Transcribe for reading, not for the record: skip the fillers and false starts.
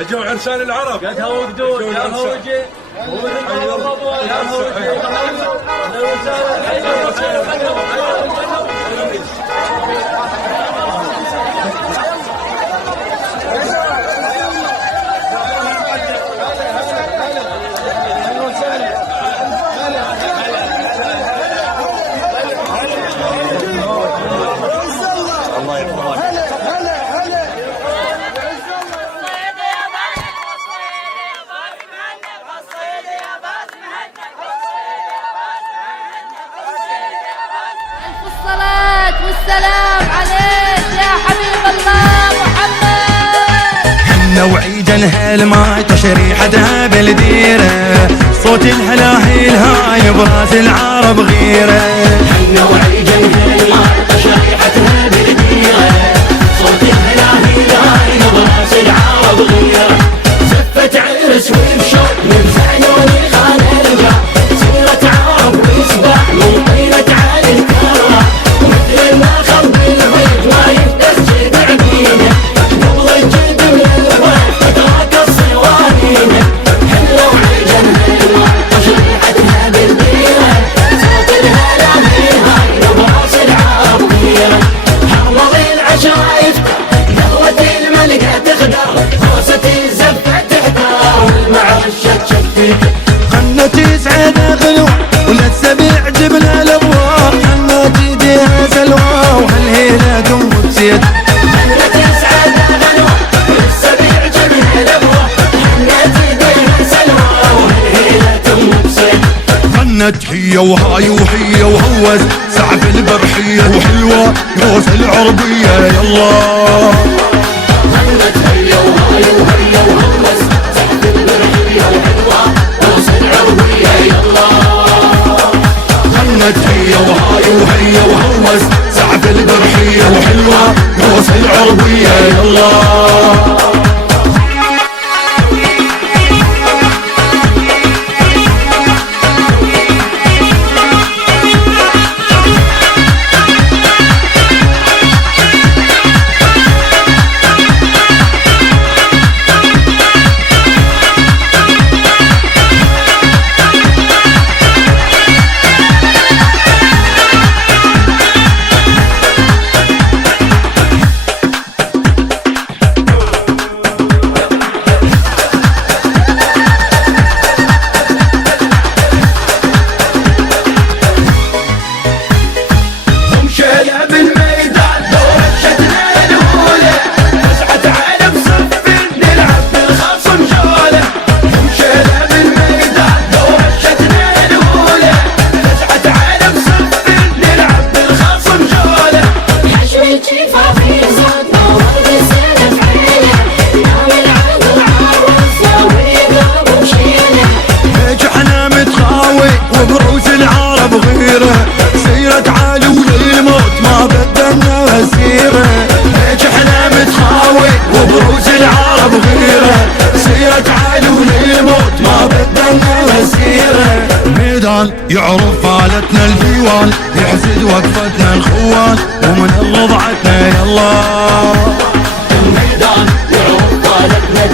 اجوا عرسان العرب قدها وقدود يا هوجي يا هوجي والسلام عليك يا حبيب الله محمد. حنا وعيدن هالماي تشريحتها بالديره، صوت الهلاهيل هاي براس العرب غيره. حنا وعيدن هالماي تشريحتها بالديره، صوت الهلاهيل هاي براس العرب غيره. زفت عرس وبشوق من زعلوني خان الجار، سيرة عرب ويسبح من طيلة على الكرة. مثل ما خرب البيت ما يتسجد عبيده، قبل الجد من الفرح تتراك الصوارينه. حلو وعيدن هالماي تشريحتها بالديره، صوت الهلاهيل هاي براس العرب غيره. حرمض العشايف قهوة الملكة تخدر، خوسة الزفة تحتار والمعرشة تشفت. خلنا تسعد غلو ولا السبيع جبنا الابواب، خلنا تديها سلوى وهالهيله دم بسيد. خلنا تسعد غلو ولا السبيع جبنا الابواب، خلنا تديها سلوى وهالهيله دم بسيد. خلنا تحيه وهاي وحيه وهوس سعف البرحيه وحلوه روس العربيه يلا. خلنا تحيه وهاي وهيه وهوس سعف البرحيه وحلوه روس العربيه يلا. خلنا تحيه وهاي وحيه وهوس سعف البرحيه وحلوه روس العربيه يلا. وبروس العرب غيره، سيرة عالي وللموت ما بدلنا مسيره. ليش احنا متخاوي وبروس العرب غيره، سيرة عالي وللموت ما بدلنا مسيره. ميدان يعرف حالتنا الديوان، يحسد وقفتنا الخوان ومن رضعتنا يلا. الميدان يعرف حالتنا